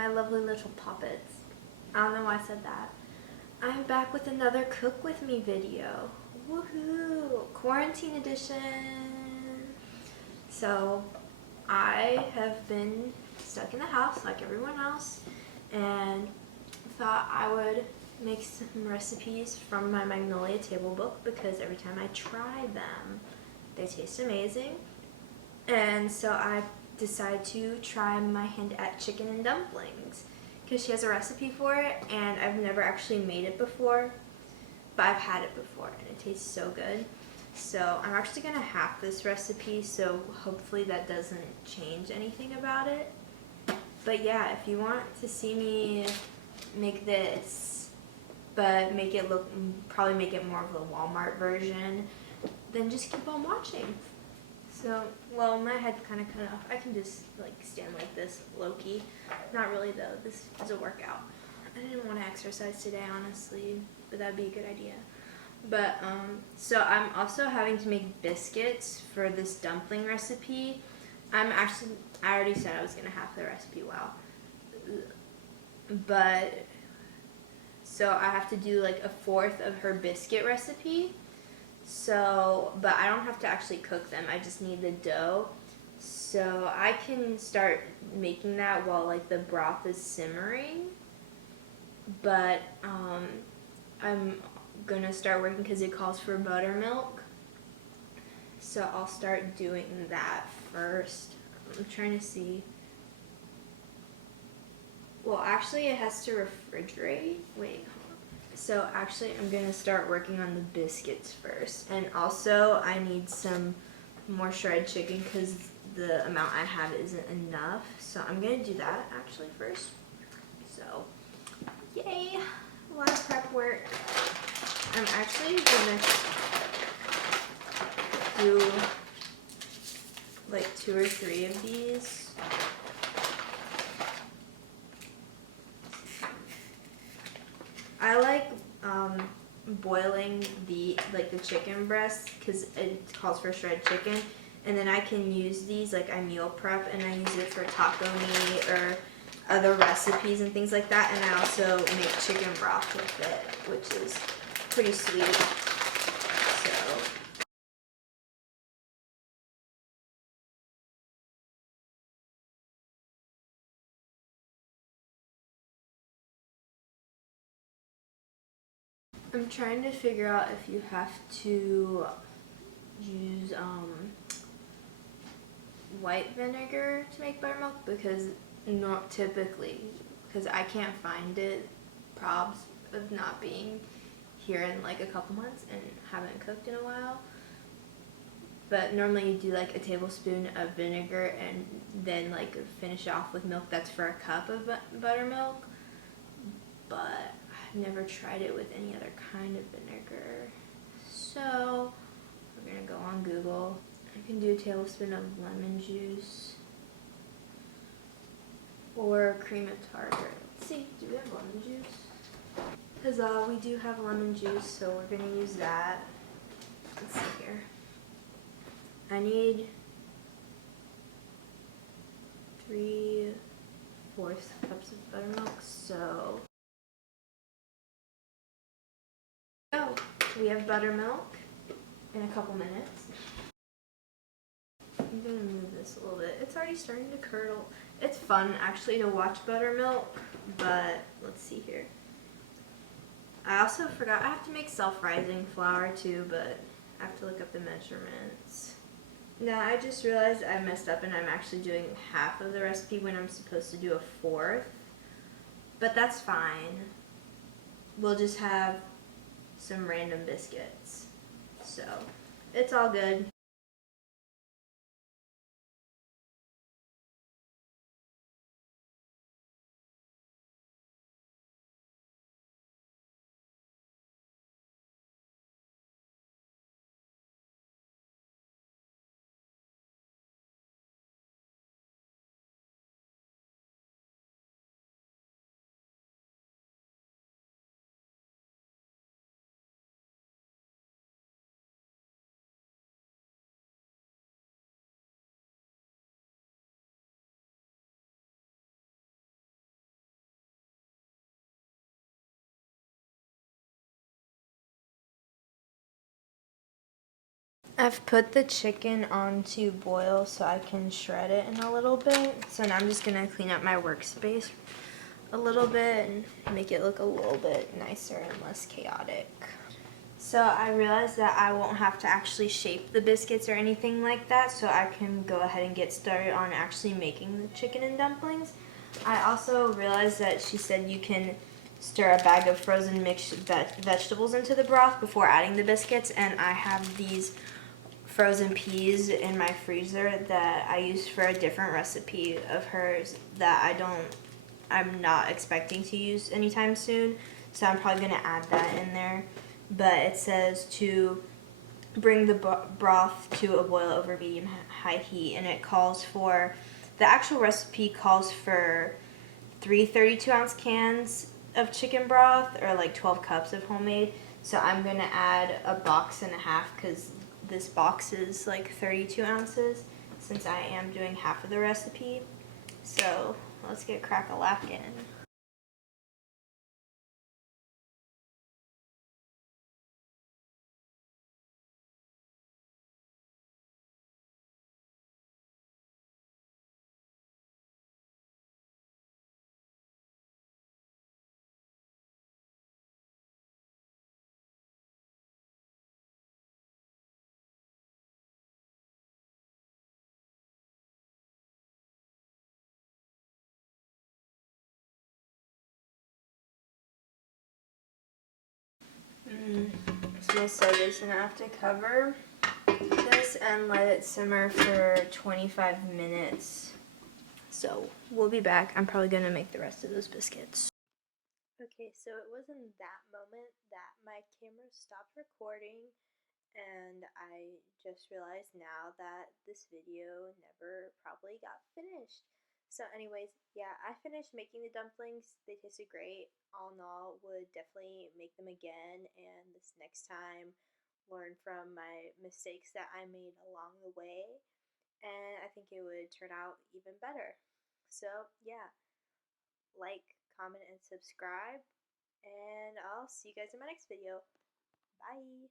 my lovely little puppets. I don't know why I said that. I'm back with another cook with me video. Woohoo! Quarantine edition. So I have been stuck in the house like everyone else and thought I would make some recipes from my Magnolia table book because every time I try them they taste amazing. And so I decided to try my hand at chicken and dumplings because she has a recipe for it and I've never actually made it before, but I've had it before and it tastes so good. So I'm actually gonna half this recipe, so hopefully that doesn't change anything about it. But yeah, if you want to see me make this but make it look, probably make it more of the Walmart version, then just keep on watching. So, well, my head's kind of cut off. I can just like stand like this, low-key. Not really though, this is a workout. I didn't want to exercise today, honestly, but that'd be a good idea. But, so I'm also having to make biscuits for this dumpling recipe. I already said I was going to half the recipe, wow. But, so I have to do like a fourth of her biscuit recipe. So, but I don't have to actually cook them, I just need the dough. So I can start making that while like the broth is simmering. But I'm gonna start working because it calls for buttermilk. So I'll start doing that first. I'm trying to see. Well, actually it has to refrigerate. Wait. So actually I'm going to start working on the biscuits first. And also I need some more shredded chicken because the amount I have isn't enough. So I'm going to do that actually first. So yay, a lot of prep work. I'm actually going to do like 2 or 3 of these. I like boiling the chicken breast because it calls for shredded chicken, and then I can use these, like I meal prep and I use it for taco meat or other recipes and things like that, and I also make chicken broth with it, which is pretty sweet. So I'm trying to figure out if you have to use white vinegar to make buttermilk, because not typically, because I can't find it, probs of not being here in like a couple months and haven't cooked in a while. But normally you do like a tablespoon of vinegar and then like finish off with milk. That's for a cup of buttermilk. But I've never tried it with any other kind of vinegar. So we're gonna go on Google. I can do a tablespoon of lemon juice or cream of tartar. Let's see, do we have lemon juice? Because we do have lemon juice, so we're gonna use that. Let's see here. I need 3/4 cups of buttermilk, so we have buttermilk in a couple minutes. I'm gonna move this a little bit. It's already starting to curdle. It's fun actually to watch buttermilk, but let's see here. I also forgot I have to make self-rising flour too, but I have to look up the measurements. Now I just realized I messed up and I'm actually doing half of the recipe when I'm supposed to do a fourth, but that's fine. We'll just have some random biscuits, so it's all good. I've put the chicken onto boil so I can shred it in a little bit. So now I'm just gonna clean up my workspace a little bit and make it look a little bit nicer and less chaotic. So I realized that I won't have to actually shape the biscuits or anything like that, so I can go ahead and get started on actually making the chicken and dumplings. I also realized that she said you can stir a bag of frozen mixed vegetables into the broth before adding the biscuits, and I have these frozen peas in my freezer that I used for a different recipe of hers that I'm not expecting to use anytime soon, so I'm probably gonna add that in there. But it says to bring the broth to a boil over medium high heat, and it calls for, the actual recipe calls for 3 32-ounce cans of chicken broth, or like 12 cups of homemade. So I'm gonna add a box and a half because this box is like 32 ounces since I am doing half of the recipe. So let's get crack-a-lackin'. So just gonna have to cover this and let it simmer for 25 minutes. So we'll be back. I'm probably gonna make the rest of those biscuits. Okay, so it was in that moment that my camera stopped recording, and I just realized now that this video never probably got finished. So anyways, yeah, I finished making the dumplings. They tasted great. All in all, would definitely make them again, and this next time learn from my mistakes that I made along the way, and I think it would turn out even better. So yeah, like, comment, and subscribe, and I'll see you guys in my next video. Bye!